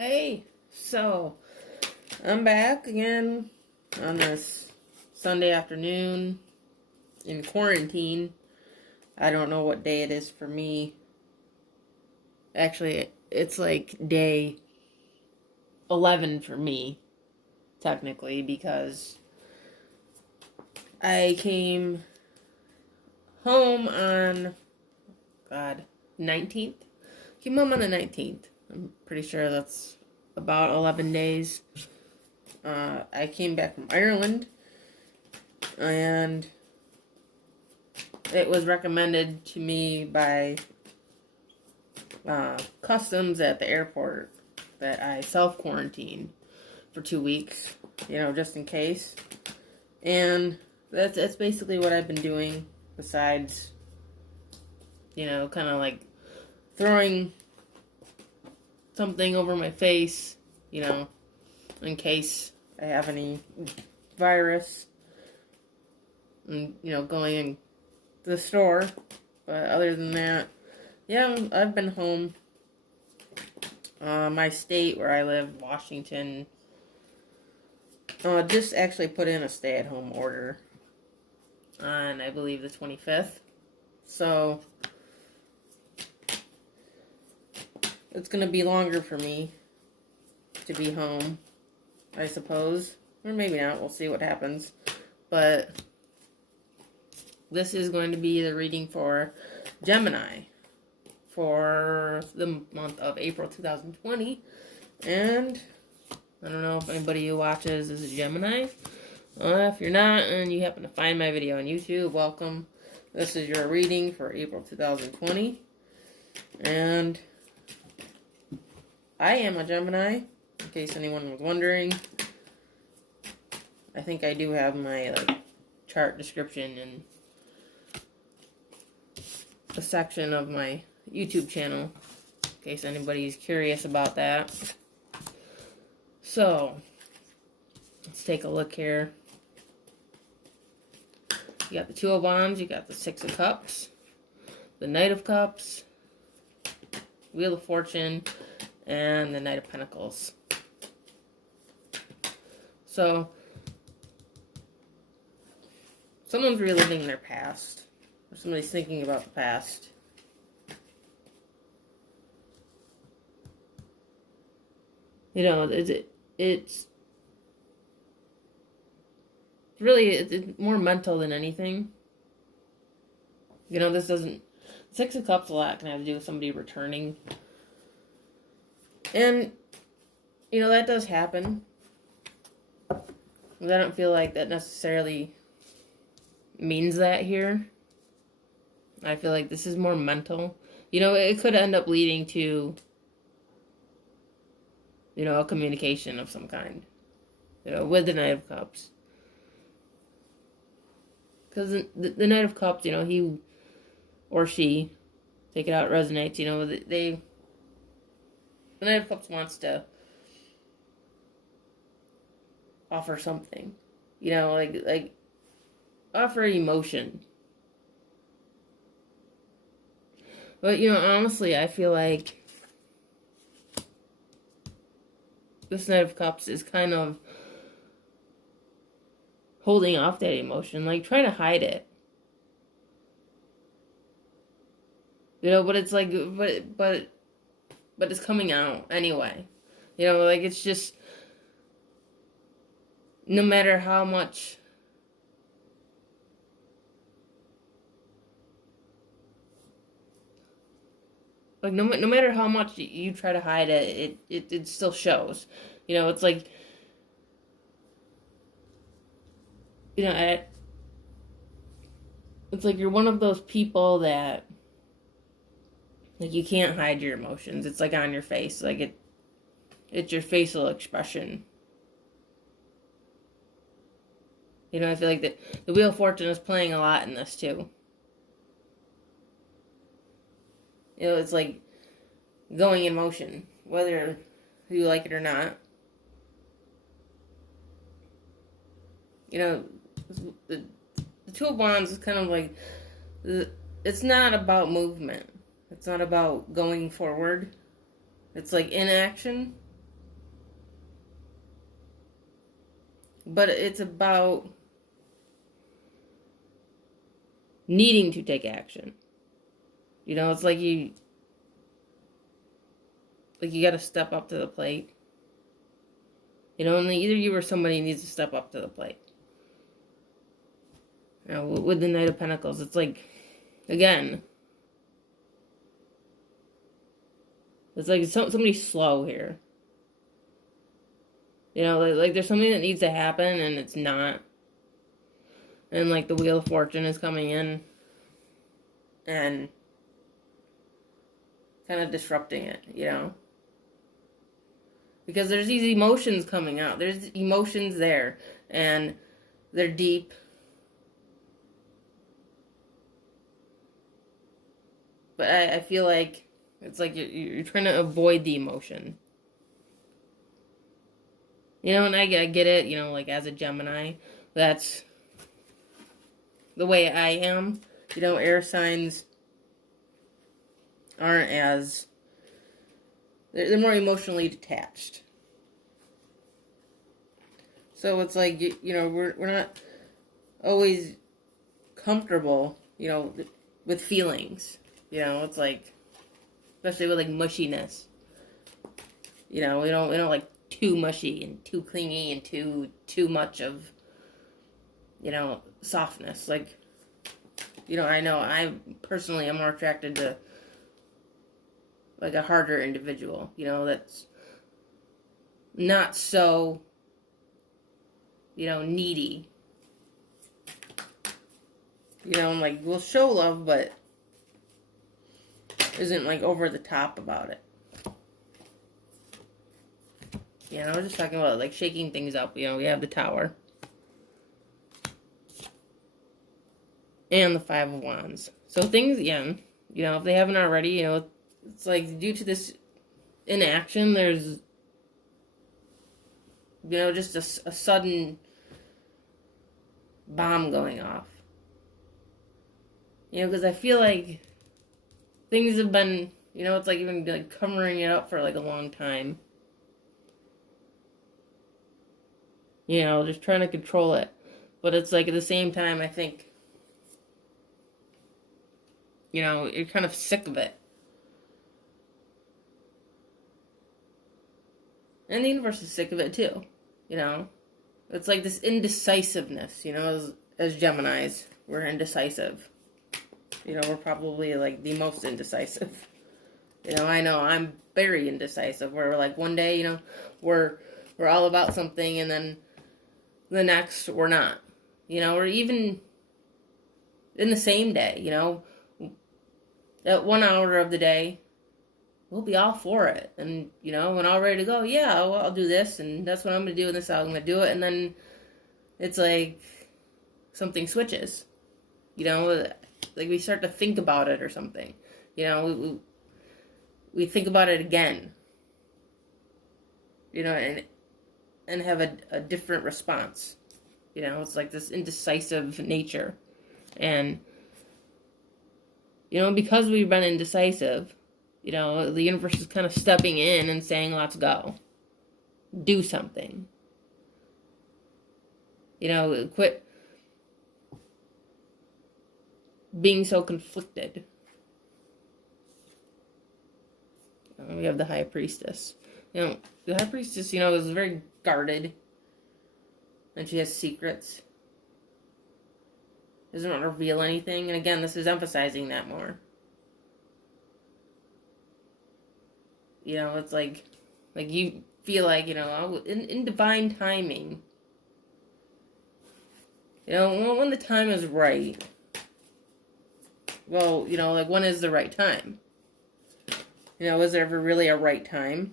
Hey, so I'm back again on this Sunday afternoon in quarantine. I don't know what day it is for me. Actually, it's like day 11 for me, technically, because I came home on, 19th? Came home on the 19th. I'm pretty sure that's about 11 days. I came back from Ireland, and it was recommended to me by customs at the airport that I self-quarantine for 2 weeks, just in case. And that's basically what I've been doing, besides, kind of like throwing something over my face, in case I have any virus, and, going to the store. But other than that, yeah, I've been home. My state where I live, Washington, just actually put in a stay-at-home order on, I believe, the 25th. So it's going to be longer for me to be home, I suppose. Or maybe not. We'll see what happens. But this is going to be the reading for Gemini for the month of April 2020. And I don't know if anybody who watches is a Gemini. If you're not and you happen to find my video on YouTube, welcome. This is your reading for April 2020. And I am a Gemini, in case anyone was wondering. I think I do have my chart description in the section of my YouTube channel, in case anybody's curious about that. So, let's take a look here. You got the Two of Wands, you got the Six of Cups, the Knight of Cups, Wheel of Fortune, and the Knight of Pentacles. So, someone's reliving their past, or somebody's thinking about the past. It's really, it's more mental than anything. This doesn't, Six of Cups a lot can have to do with somebody returning. And, that does happen. But I don't feel like that necessarily means that here. I feel like this is more mental. It could end up leading to, a communication of some kind, with the Knight of Cups. Because the Knight of Cups, he or she, take it out, it resonates, the Knight of Cups wants to offer something, like offer emotion. But, honestly, I feel like this Knight of Cups is kind of holding off that emotion, like trying to hide it. But it's like, but it's coming out anyway. It's just, no matter how much no matter how much you try to hide it, it still shows. It's like, it's like you're one of those people that, like, you can't hide your emotions. It's like on your face. Like, it's your facial expression. I feel like the Wheel of Fortune is playing a lot in this too. It's like going in motion, whether you like it or not. The Two of Wands is kind of like, it's not about movement. It's not about going forward. It's like inaction. but it's about needing to take action. You know, it's like you got to step up to the plate. You know, and either you or somebody needs to step up to the plate. You know, with the Knight of Pentacles, it's like, again, it's like somebody's slow here. You know, like there's something that needs to happen and it's not. And like the Wheel of Fortune is coming in and kind of disrupting it, you know? Because there's these emotions coming out. There's emotions there and they're deep. But I feel like it's like you're trying to avoid the emotion. You know, and I get it, you know, like as a Gemini, that's the way I am. You know, air signs aren't as, they're more emotionally detached. So it's like, you know, we're not always comfortable, you know, with feelings. You know, it's like, especially with like mushiness. You know, we don't like too mushy and too clingy and too much of, you know, softness. Like, you know I personally am more attracted to like a harder individual, you know, that's not so, you know, needy. You know, and like will show love but isn't like over the top about it. You know, we're just talking about like shaking things up. You know, we have the Tower. And the Five of Wands. So things, yeah, you know, if they haven't already, you know, it's like due to this inaction, there's, you know, just a sudden bomb going off. You know, because I feel like things have been, you know, it's like even like covering it up for like a long time. You know, just trying to control it. But it's like at the same time, I think, you know, you're kind of sick of it. And the universe is sick of it too. You know, it's like this indecisiveness, you know, as Geminis, we're indecisive. You know, we're probably like the most indecisive. You know I'm very indecisive. Where like one day, you know, we're all about something, and then the next we're not. You know, or even in the same day. You know, at 1 hour of the day, we'll be all for it, and you know, when all ready to go, yeah, well, I'll do this, and that's what I'm gonna do, and this is how I'm gonna do it, and then it's like something switches. You know, like we start to think about it or something. You know, we think about it again. You know, and have a different response. You know, it's like this indecisive nature. And, you know, because we've been indecisive, you know, the universe is kind of stepping in and saying, let's go. Do something. You know, quit being so conflicted. We have the High Priestess. You know, the High Priestess, you know, is very guarded. And she has secrets. Doesn't want to reveal anything. And again, this is emphasizing that more. You know, it's like you feel like, you know, in divine timing. You know, when the time is right. Well, you know, like when is the right time? You know, is there ever really a right time?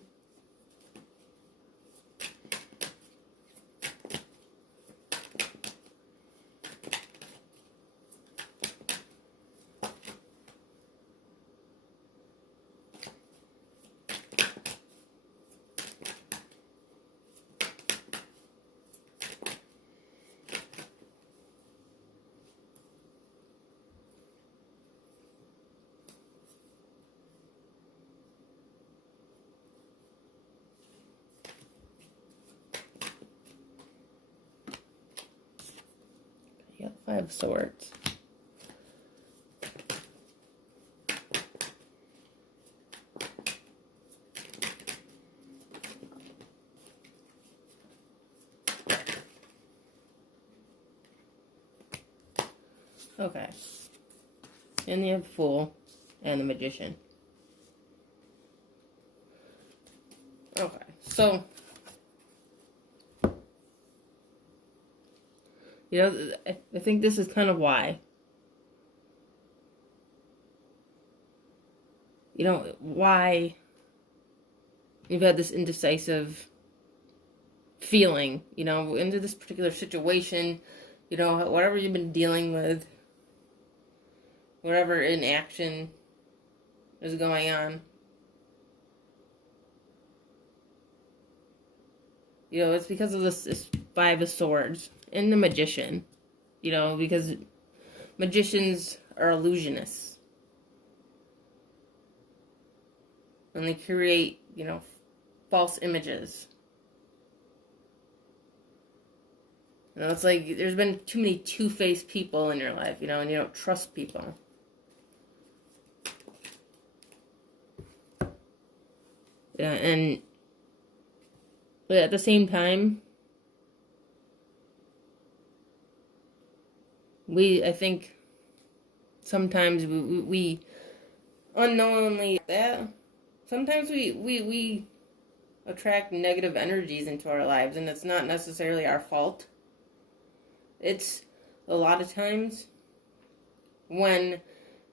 Five of Swords. Okay. And you have Fool and the Magician. Okay, so, you know, I think this is kind of why. You know, why you've had this indecisive feeling, you know, into this particular situation, you know, whatever you've been dealing with, whatever inaction is going on. You know, it's because of this Five of Swords and the Magician. You know, because magicians are illusionists. And they create, you know, false images. You know, it's like there's been too many two-faced people in your life, you know, and you don't trust people. Yeah, and but at the same time, I think sometimes we unknowingly that sometimes we attract negative energies into our lives, and it's not necessarily our fault. It's a lot of times when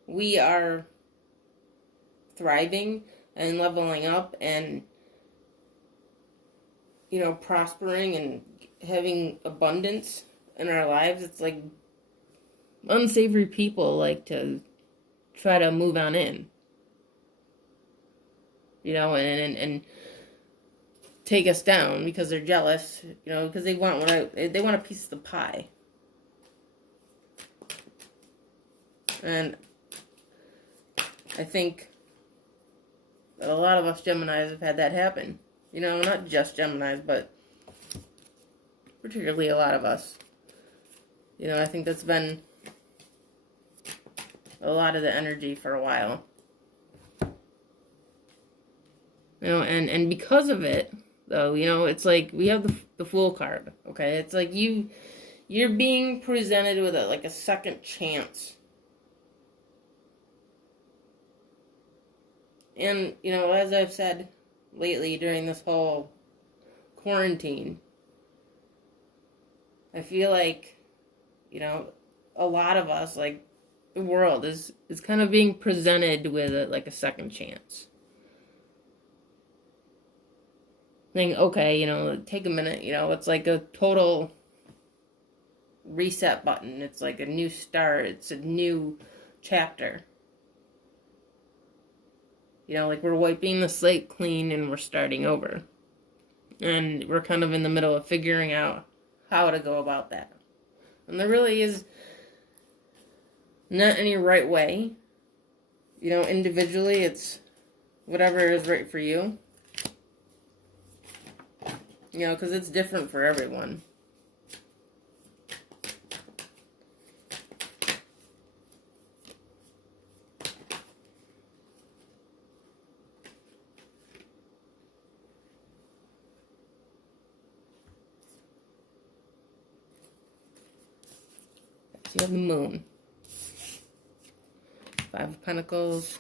we are thriving and leveling up and, you know, prospering and having abundance in our lives, it's like unsavory people like to try to move on in, you know, and take us down because they're jealous, you know, because they want a piece of the pie. And I think that a lot of us Geminis have had that happen. You know, not just Geminis, but particularly a lot of us. You know, I think that's been a lot of the energy for a while. You know, and because of it, though, you know, it's like we have the Fool card, okay? It's like you're being presented with a second chance. And, you know, as I've said lately during this whole quarantine, I feel like, you know, a lot of us, like, the world is kind of being presented with a second chance. Think, okay, you know, take a minute, you know, it's like a total reset button. It's like a new start. It's a new chapter. You know, like we're wiping the slate clean and we're starting over. And we're kind of in the middle of figuring out how to go about that. And there really is not any right way. You know, individually, it's whatever is right for you. You know, because it's different for everyone. So you have the Moon. Five of Pentacles.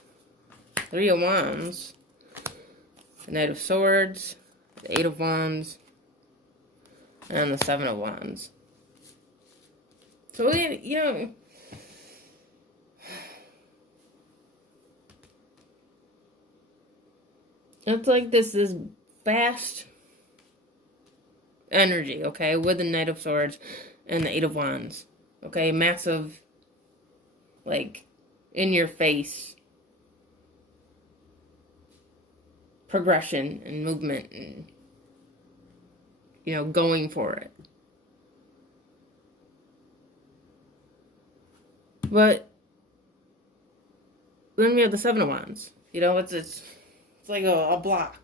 Three of Wands. The Knight of Swords. The Eight of Wands. And the Seven of Wands. So, you know, it's like this vast energy, okay, with the Knight of Swords and the Eight of Wands. Okay, massive, like, in your face progression and movement and, you know, going for it. But then we have the Seven of Wands. You know, it's like a block.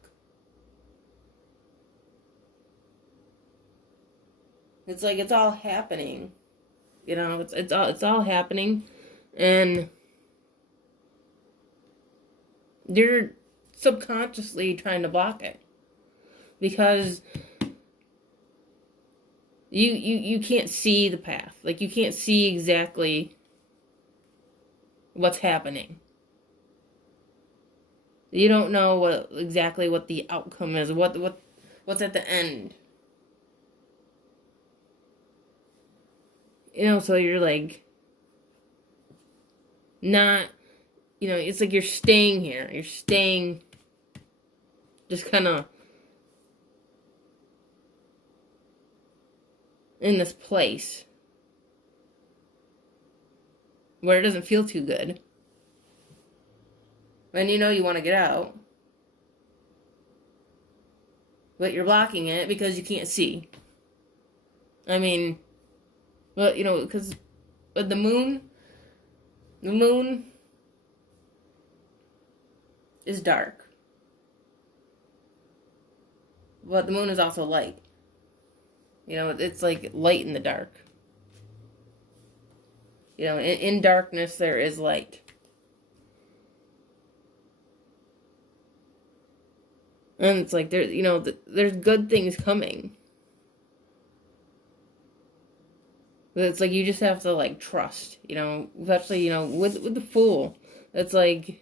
It's like it's all happening You know, it's all happening, and you're subconsciously trying to block it because you can't see the path. Like, you can't see exactly what's happening. You don't know exactly what the outcome is, what's at the end. You know, so you're like not, you know, it's like you're staying here. You're staying just kind of in this place where it doesn't feel too good. And you know you want to get out. But you're blocking it because you can't see. I mean, well, you know, because the moon is dark. But the moon is also light. You know, it's like light in the dark. You know, in darkness there is light. And it's like, you know, there's good things coming. But it's like you just have to, like, trust, you know, especially, you know, with the Fool. It's like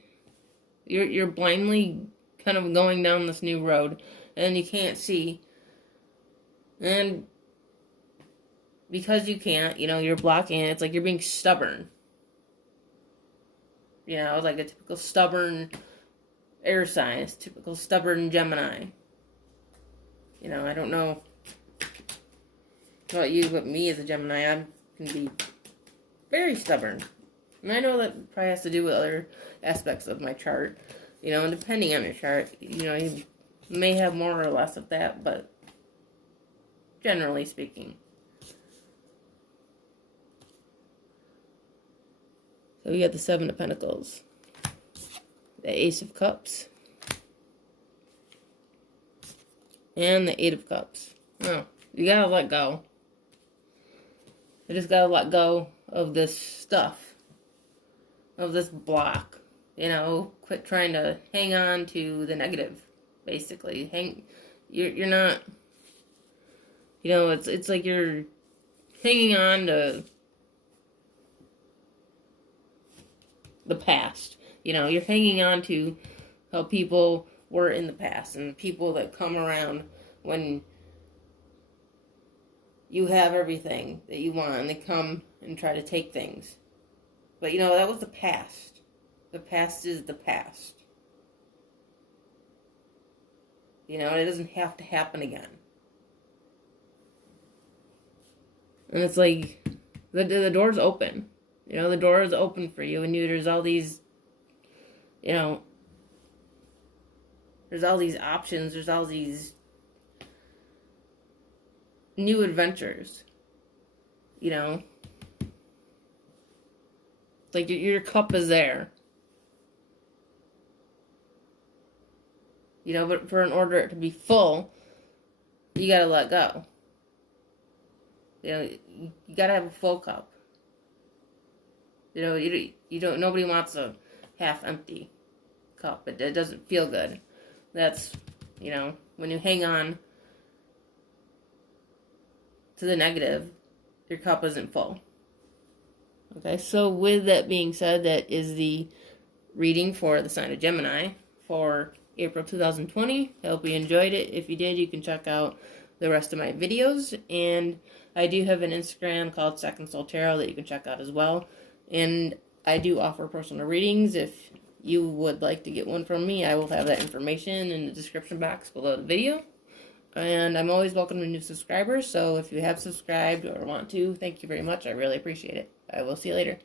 you're blindly kind of going down this new road and you can't see. And because you can't, you know, you're blocking it. It's like you're being stubborn. You know, like a typical stubborn air sign. It's typical stubborn Gemini. You know, I don't know about you, but me as a Gemini, I can be very stubborn. And I know that probably has to do with other aspects of my chart. You know, and depending on your chart, you know, you may have more or less of that, but generally speaking. So we got the Seven of Pentacles, the Ace of Cups, and the Eight of Cups. Oh, you gotta let go. You just gotta let go of this stuff, of this block. You know, quit trying to hang on to the negative. Basically, you're not. You know, it's like you're hanging on to the past. You know, you're hanging on to how people were in the past and people that come around when you have everything that you want and they come and try to take things. But, you know, that was the past. The past is the past. You know, it doesn't have to happen again. And it's like, the door's open. You know, the door is open for you, and there's all these, you know, there's all these options, there's all these new adventures. You know, like your cup is there. You know, but in order it to be full, you gotta let go. You know, you gotta have a full cup. You know, you don't. Nobody wants a half-empty cup. It doesn't feel good. That's, you know, when you hang on to the negative, your cup isn't full. Okay, so with that being said, that is the reading for the sign of Gemini for April 2020. I hope you enjoyed it. If you did, you can check out the rest of my videos. And I do have an Instagram called Second Soul Tarot that you can check out as well. And I do offer personal readings. If you would like to get one from me, I will have that information in the description box below the video. And I'm always welcoming new subscribers, so if you have subscribed or want to, thank you very much. I really appreciate it. I will see you later.